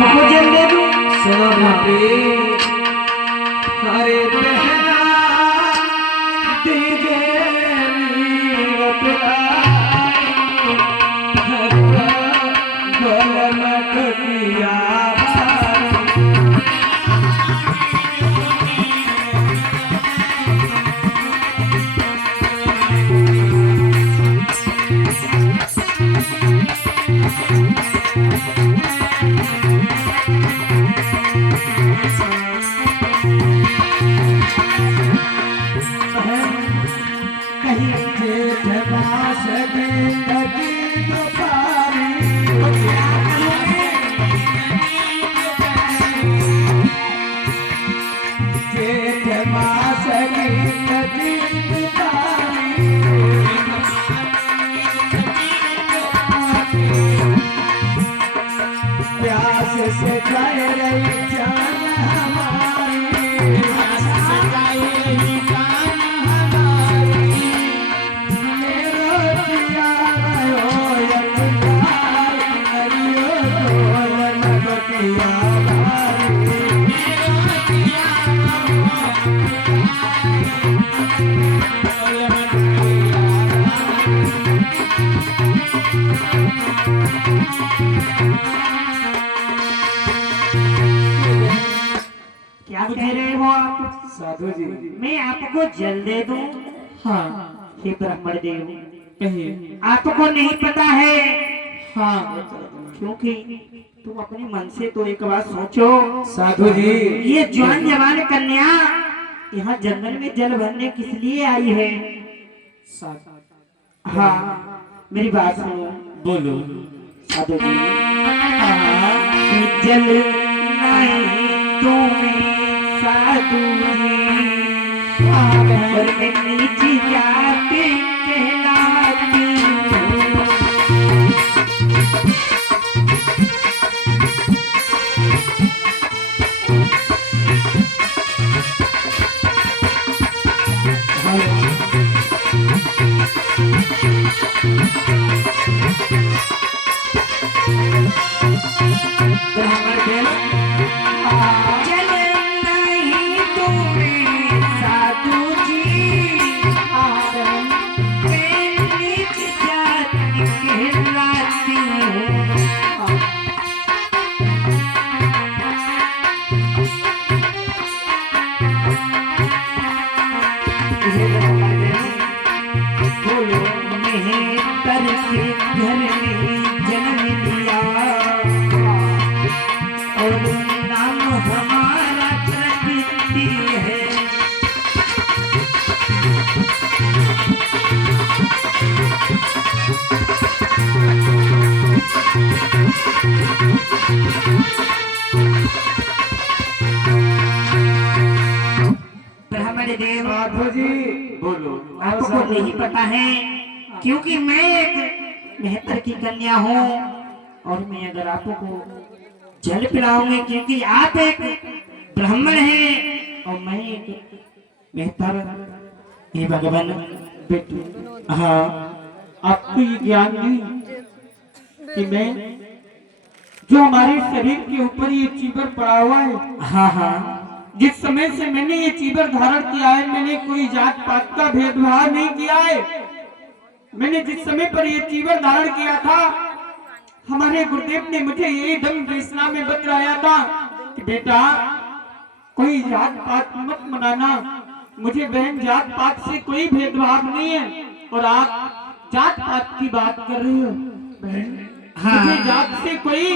आपको जल दे दूं। सुनो भाभी, अरे बहना दीजे नीव पिलाई, बोल मत किया क्या कह रहे हो आप? साधु जी, मैं आपको जल दे दूं। हाँ हे ब्राह्मण देव, कहिए। आपको नहीं पता है, हाँ क्योंकि तुम अपने मन से तो एक बात सोचो। साधु जी, ये जवान जवान कन्या यहाँ जंगल में जल भरने किस लिए आई है? हाँ, मेरी बात सुनो। बोलो। साधु जी, जल नहीं तुम्हें साधु जी, और मैं नीची जाति कहलाती हूँ। जल नहीं तुम्हें साधु जी, और मैं नीच जाति कहलाती हूँ। बोलो, मेहतर के घर में जन्म लिया, और नाम हमारा प्रकृति है। ब्राह्मण देव, साधु जी, बोलो। आपको नहीं पता है, क्योंकि मैं एक मेहतर की कन्या हूँ, और मैं अगर आपको जल पिलाऊंगी, क्योंकि आप एक ब्राह्मण हैं और मैं एक मेहतर। हे भगवान बेटी, हाँ, आपको ये ज्ञान नहीं कि मैं जो हमारे शरीर के ऊपर ये चीबर पड़ा हुआ है, हाँ हाँ, जिस समय से मैंने ये चीबर धारण किया है, मैंने कोई जात पात का भेदभाव नहीं किया है। मैंने जिस समय पर ये चीबर धारण किया था, हमारे गुरुदेव ने मुझे ये दम देशना में बतलाया था कि बेटा कोई जात पात मत मनाना, मुझे बहन जात पात से कोई भेदभाव नहीं है। और आप जात पात की बात कर रहे हो बहन, हाँ। मुझे जात से कोई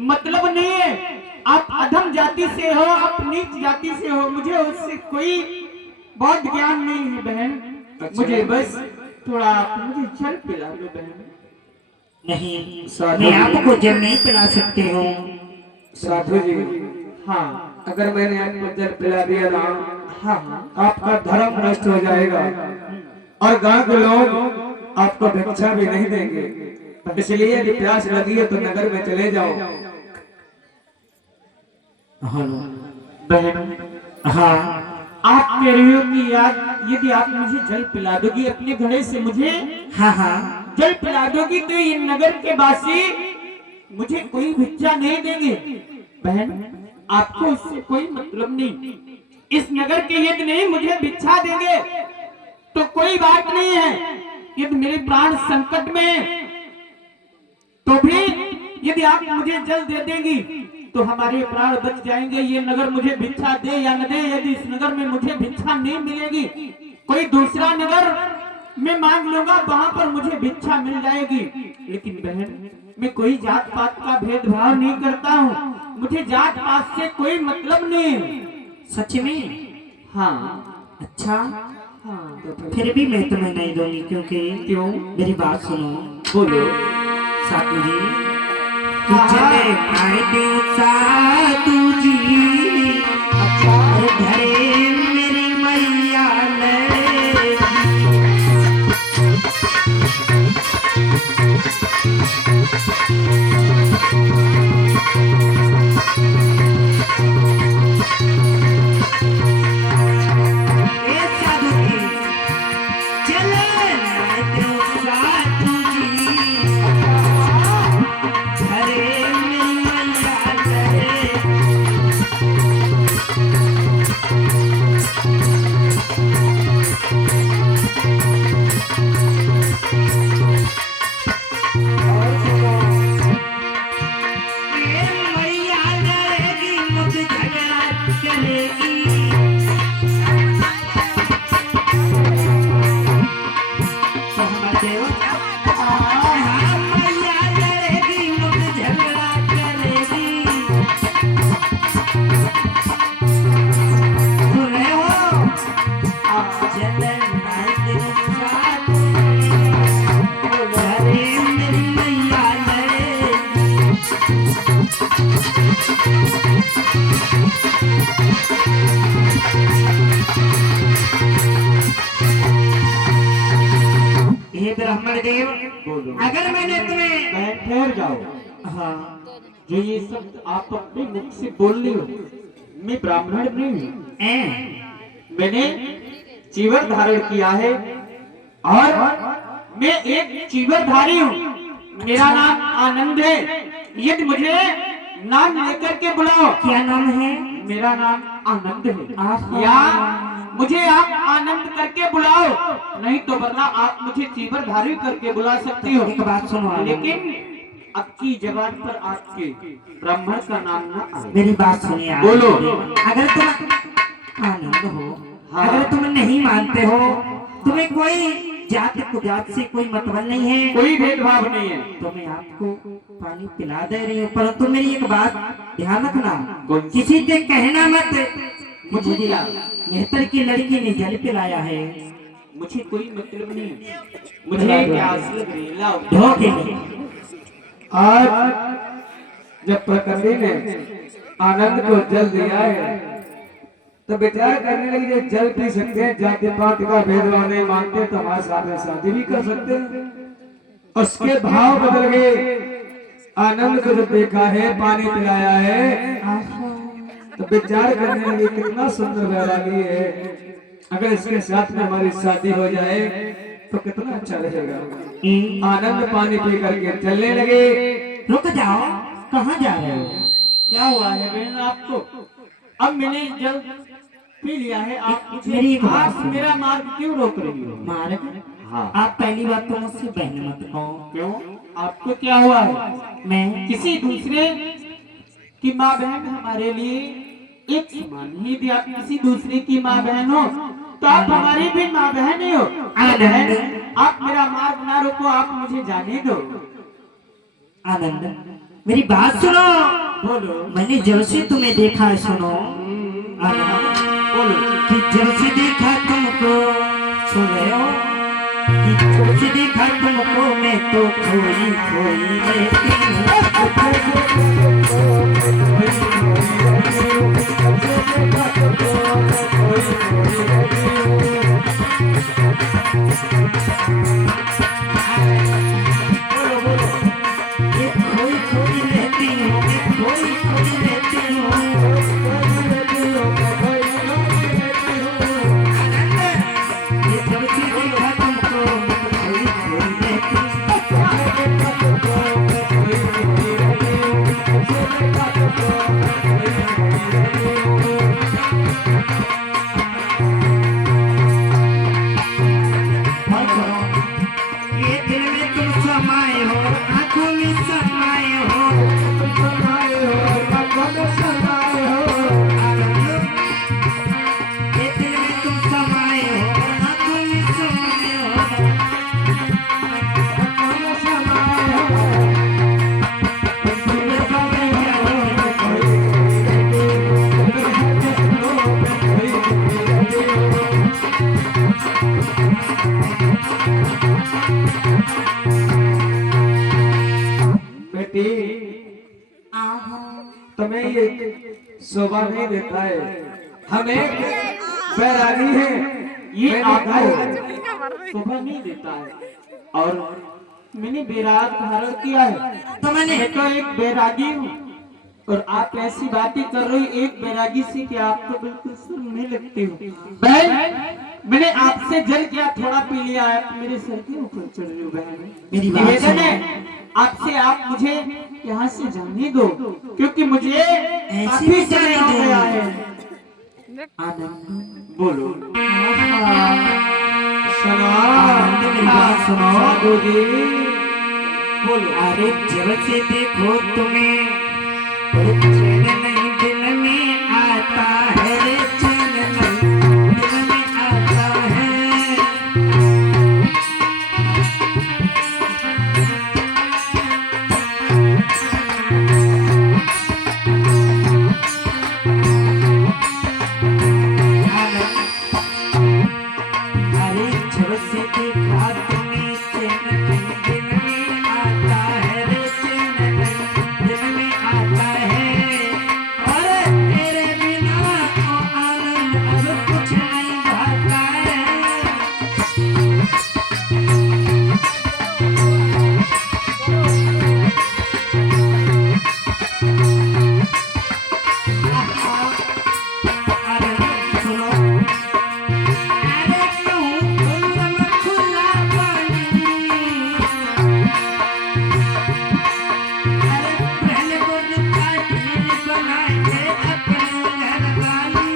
मतलब नहीं है। आप अधम जाति से हो, आप नीच जाति से हो, मुझे उससे कोई बहुत ज्ञान नहीं है बहन। मुझे बस थोड़ा आप मुझे जल पिला दो बहन। नहीं, मैं आपको जल नहीं पिला सकती हूँ। साधु जी, हाँ, अगर मैंने आपको जल पिला दिया ना, हाँ, आपका धर्म नष्ट हो जाएगा और गांव के लोग आपको भिक्षा भी नहीं देंगे। इसलिए यदि प्यास लगी है तो नगर में चले जाओ। बहन, हाँ, आप कह रही हो कि यदि आप मुझे जल पिला दोगी अपने घड़े से, मुझे हाँ हाँ, जल पिला दोगी तो ये नगर के वासी मुझे कोई भिक्षा नहीं देंगे। बहन, आपको इससे कोई मतलब नहीं। इस नगर के यदि नहीं मुझे भिक्षा देंगे तो कोई बात नहीं है। यदि मेरे प्राण संकट में हैं, तो भी यदि आप मुझे जल दे देंगी तो हमारे प्राण बच जाएंगे। ये नगर मुझे भिक्षा दे या न दे, यदि इस नगर में मुझे भिक्षा नहीं मिलेगी, कोई दूसरा नगर मैं मांग लूंगा, वहां पर मुझे भिक्षा मिल जाएगी। लेकिन बहन, मैं कोई जात पात का भेदभाव नहीं करता हूँ। मुझे जात पात से कोई मतलब नहीं। सच में? हाँ। अच्छा, हाँ, तो फिर भी मैं तुम्हें नहीं दूंगी, क्योंकि क्यों? मेरी बात सुनो। बोलो। साधु जी, हाँ, चले आए दिन साधु जी, अच्छा घरे मेरी मैया लड़े। ए साधु जी, चले आए दिन साधु जी, घरे मेरी मैया लड़े। और सुनो, ए मैया लड़ेगी, मुझसे झगड़ा करेगी। तो हमारे देव, हाँ, मैया लड़ेगी, मुझसे झगड़ा करेगी। सुन रहे हो? चलन आए दिन साधु जी, घरे मेरी मैया लड़ेगी। हे ब्राह्मण देव, बोलो। अगर मैंने तुम्हें, बहन, ठहर जाओ। हाँ, जो ये शब्द आप अपने मुख से बोल रही हो, मैं ब्राह्मण नहीं हूँ। मैंने चीवर धारण किया है और मैं एक चीवरधारी हूँ। मेरा नाम आनंद है। यदि मुझे नाम लेकर के बुलाओ। क्या नाम है? मेरा नाम आनंद है। आहा। या मुझे आप आनंद करके बुलाओ, नहीं तो वरना आप मुझे चीवरधारी करके बुला सकती हो। एक बात सुनो आनंद। लेकिन आपकी जबान पर आपके ब्राह्मण का नाम ना आए। मेरी बात सुनिए आनंद बोलो। देव। अगर तुम आनंद हो, हाँ। अगर तुम नहीं मानते हो, तुम्हें कोई जात कुजात से कोई मतलब नहीं है, कोई भेदभाव नहीं है। तो मैं आपको पानी पिला दे रही हूँ। परंतु मेरी एक बात ध्यान रखना, कौन सी? किसी से कहना मत मुझे क्या? मेहतर की लड़की ने जल पिलाया है। मुझे कोई मतलब नहीं। मुझे प्यास लग रही है, लाओ। धोखे में आज जब प्रकृति ने आनंद को जल दिया है तो विचार करने लगी जो जल पी सकते हैं, जाति पाति का भेदभाव नहीं मानते तो हमारे साथ में शादी भी कर सकते हैं। उसके भाव बदल गए। आनंद को जब देखा है, पानी पिलाया है, तो विचार करने लगी कितना सुंदर वैरागी है। अगर इसके साथ में हमारी शादी हो जाए तो कितना अच्छा रहेगा। आनंद पानी पी करके चलने लगे। रुक जाओ, कहाँ जा रहे हो? क्या हुआ है बहन आपको? अब मैंने जल पी लिया है, आप मेरी एक बात आप सुनो। मेरा मार्ग क्यों रोक रही हो? मार्ग? हाँ। आप पहली बात तो मुझसे बहन मत कहो। क्यों? आपको क्या हुआ है? मैं किसी दूसरे की माँ बहन हमारे लिए एक समान ही। यदि आप किसी दूसरे की माँ बहन हो तो आप हमारी भी माँ बहन ही हो। बहन, आप मेरा मार्ग ना रोको, आप मुझे जाने दो। आनंद, मेरी बात सुनो। बोलो। मैंने जब से तुम्हें देखा है, सुनो आनंद, बोलो। कि जब से देखा तुमको, सुन रहे हो? कि जब से देखा तुमको मैं तो खोई खोई रहती खोई खोई रहती हूँ, खोई खोई रहती हूँ। ये जब से देखा तुमको मैं खोई खोई रहती हूँ। और करो, ये दिल में तुम समाये हो, आंखों में समाये हो, ये दिल में तुम समाये हो, आंखों में समाये हो, बेटी तुम्हें ये शोभा नहीं देता है। हम एक बैरागी हैं, ये मैंने आपको शोभा नहीं देता है और मैंने बैराग धारण किया है। तो मैं तो एक बैरागी हूँ और आप ऐसी बातें कर रहे हो एक बैरागी से कि आप तो बिल्कुल शर्म नहीं लगती हो। बहन मैंने आपसे जल क्या थोड़ा पी लिया है, आप मेरे सर के ऊपर चढ़ रही हो बहन। मेरी बात निवेदन सुनो। है आपसे, आप मुझे यहाँ से जाने दो क्योंकि मुझे ऐसे काफी भी समय जाने हो दो। गया है। आनंद बोलो आनंद मेरी बात सुनो। साधु जी बोलो। अरे जब से देखो तुम्हें अरे चैन नहीं दिल में आता है, रे चैन नहीं दिल में आता है। अरे जब से देखा तुम्हें चैन नहीं दिल में आता है, रे चैन नहीं दिल में आता है। और तेरे बिना तो आनंद अब कुछ नहीं भाता है। अरे सुनो, अरे कहूँ खुल्लम खुल्ला पानी, अरे पहले बोल काटी बनाए थे अपने घर वाली।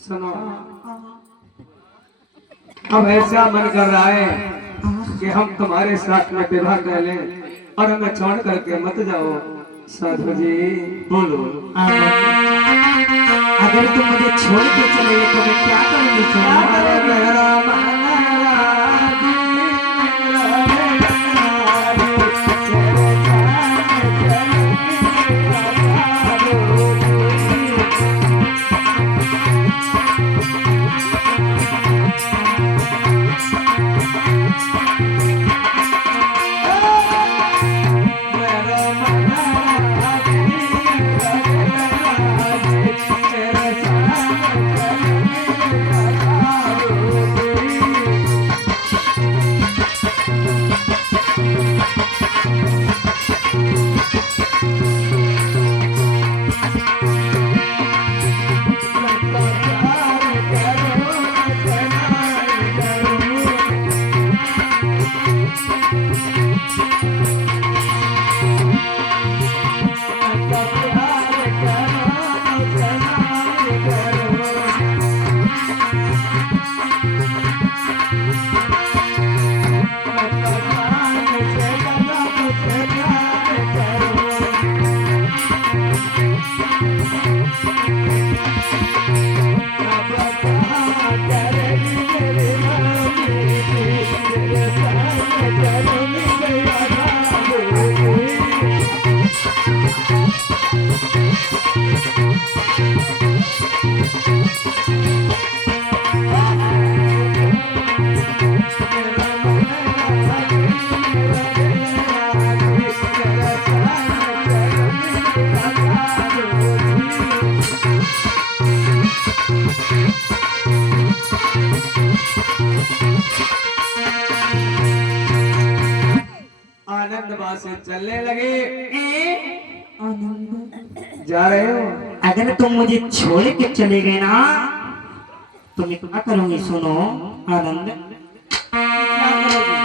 सुनो अब ऐसा मन कर रहा है कि हम तुम्हारे साथ में विवाह कर लें और हमें छोड़ करके मत जाओ। साधु जी बोलो। अगर तुम मुझे छोड़ के चले गए तो मैं क्या करूंगी सोना? अरे मेरा महाराज, आनंद वहां से चलने लगे। आनंद जा रहे हो? अगर तुम मुझे छोड़ के चले गए ना तो मैं क्या करूंगी? सुनो आनंद, क्या करोगे?